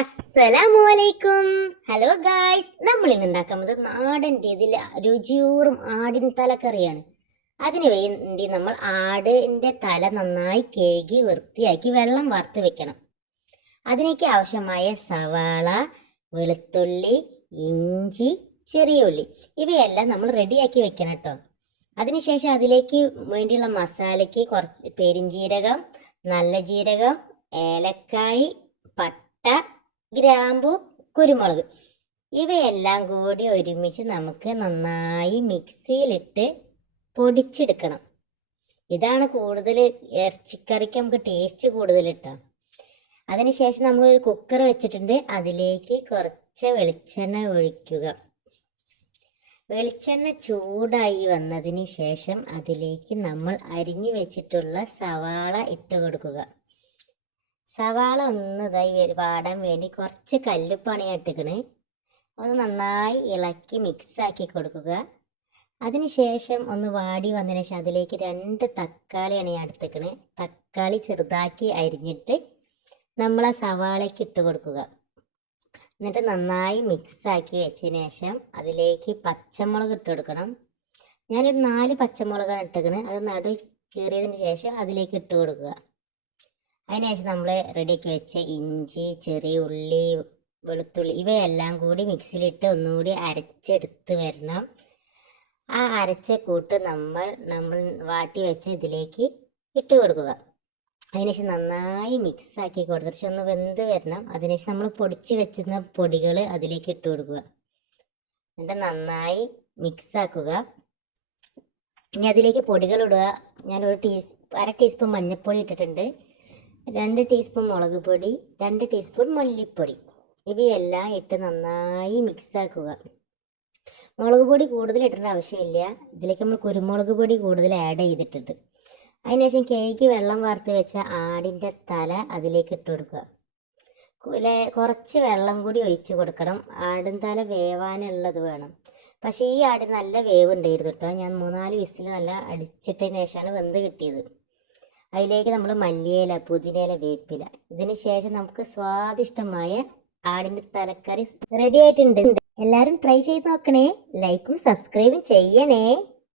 അസ്സലാമു അലൈക്കും hello guys നമ്മൾ ഇന്ന് ഉണ്ടാക്കുന്നത് നാടൻ രീതിയിൽ രുചിയൂറും ആടിൻ തലക്കറിയാണ്. അതിന് വേണ്ടി നമ്മൾ ആടിന്റെ തല നന്നായി കേകി വൃത്തിയാക്കി വെള്ളം വാർത്ത് വെക്കണം. അതിലേക്ക് ആവശ്യമായ സവാള വെളുത്തുള്ളി ഇഞ്ചി ചെറിയ ഉള്ളി. ഇവയെല്ലാം നമ്മൾ റെഡിയാക്കി വെക്കണം കേട്ടോ. അതിനുശേഷം അതിലേക്ക് വേണ്ടിയുള്ള മസാലയ്ക്ക് കുറച്ച് പെരിഞ്ജീരകം നല്ല ജീരകം ഏലക്കായ് പട്ട ഗ്രാമ്പു കുരുമുളക്. ഇവയെല്ലാം കൂടി ഒരുമിച്ച് നമുക്ക് നന്നായി മിക്സിയിലിട്ട് പൊടിച്ചെടുക്കണം. ഇതാണ് കൂടുതൽ ഇറച്ചിക്കറിക്ക് നമുക്ക് ടേസ്റ്റ് കൂടുതൽ കിട്ടുക അതിനുശേഷം നമ്മൾ ഒരു കുക്കർ വെച്ചിട്ടുണ്ട്. അതിലേക്ക് കുറച്ച് വെളിച്ചെണ്ണ ഒഴിക്കുക. വെളിച്ചെണ്ണ ചൂടായി വന്നതിന് ശേഷം അതിലേക്ക് നമ്മൾ അരിഞ്ഞു വെച്ചിട്ടുള്ള സവാള ഇട്ട് കൊടുക്കുക. സവാള ഒന്ന് ഇതായി പാടാൻ വേണ്ടി കുറച്ച് കല്ലുപ്പണി ഇട്ടിക്കണ്. ഒന്ന് നന്നായി ഇളക്കി മിക്സ് ആക്കി കൊടുക്കുക. അതിനുശേഷം ഒന്ന് വാടി വന്നതിന് ശേഷം അതിലേക്ക് രണ്ട് തക്കാളിയാണ് ഞാൻ എടുത്തേക്കണ്. തക്കാളി ചെറുതാക്കി അരിഞ്ഞിട്ട് നമ്മൾ ആ സവാളയ്ക്ക് ഇട്ട് കൊടുക്കുക. എന്നിട്ട് നന്നായി മിക്സ് ആക്കി വെച്ചതിന് ശേഷം അതിലേക്ക് പച്ചമുളക് ഇട്ട് കൊടുക്കണം. ഞാനൊരു നാല് പച്ചമുളകാണ് ഇട്ടേക്കണ്. അത് നടു കീറിയതിന് ശേഷം അതിലേക്ക് ഇട്ട് കൊടുക്കുക. അതിനുശേഷം നമ്മൾ റെഡിയാക്കി വെച്ച ഇഞ്ചി ചെറിയ ഉള്ളി വെളുത്തുള്ളി ഇവയെല്ലാം കൂടി മിക്സിയിലിട്ട് ഒന്നുകൂടി അരച്ചെടുത്ത് വരണം. ആ അരച്ച കൂട്ട് നമ്മൾ നമ്മൾ വാട്ടി വെച്ച ഇതിലേക്ക് ഇട്ട് കൊടുക്കുക. അതിനുശേഷം നന്നായി മിക്സ് ആക്കി കൊടുത്തിട്ട് ഒന്ന് വെന്ത് വരണം. അതിനുശേഷം നമ്മൾ പൊടിച്ച് വെച്ചിരുന്ന പൊടികൾ അതിലേക്ക് ഇട്ട് കൊടുക്കുക. എന്നിട്ട് നന്നായി മിക്സ് ആക്കുക. ഇനി അതിലേക്ക് പൊടികൾ ഇടുക. ഞാൻ ഒരു ടീസ് അര ടീസ്പൂൺ മഞ്ഞൾപ്പൊടി ഇട്ടിട്ടുണ്ട്. രണ്ട് ടീസ്പൂൺ മുളക് പൊടി രണ്ട് ടീസ്പൂൺ മല്ലിപ്പൊടി. ഇവയെല്ലാം ഇട്ട് നന്നായി മിക്സാക്കുക മുളക് പൊടി കൂടുതൽ ഇടേണ്ട ആവശ്യമില്ല. ഇതിലേക്ക് നമ്മൾ കുരുമുളക് പൊടി കൂടുതൽ ആഡ് ചെയ്തിട്ടുണ്ട്. അതിനുശേഷം കേക്ക് വെള്ളം വാർത്ത് വെച്ച ആടിന്റെ തല അതിലേക്ക് ഇട്ട് കൊടുക്കുക. കുറച്ച് വെള്ളം കൂടി ഒഴിച്ച് കൊടുക്കണം. ആടിൻ തല വേവാനുള്ളത് വേണം. പക്ഷേ ഈ ആടിന് നല്ല വേവ് ഉണ്ടായിരുന്നു കേട്ടോ. ഞാൻ മൂന്നാൽ വിസിൽ നല്ല അടിച്ചിട്ടതിന് ശേഷമാണ് വെന്ത് കിട്ടിയത്. അതിലേക്ക് നമ്മൾ മല്ലിയില പുതിനയില വേപ്പില. ഇതിന് ശേഷം നമുക്ക് സ്വാദിഷ്ടമായ ആടിന്റെ തലക്കറി റെഡി ആയിട്ടുണ്ട്. എല്ലാവരും ട്രൈ ചെയ്ത് നോക്കണേ. ലൈക്കും സബ്സ്ക്രൈബും ചെയ്യണേ.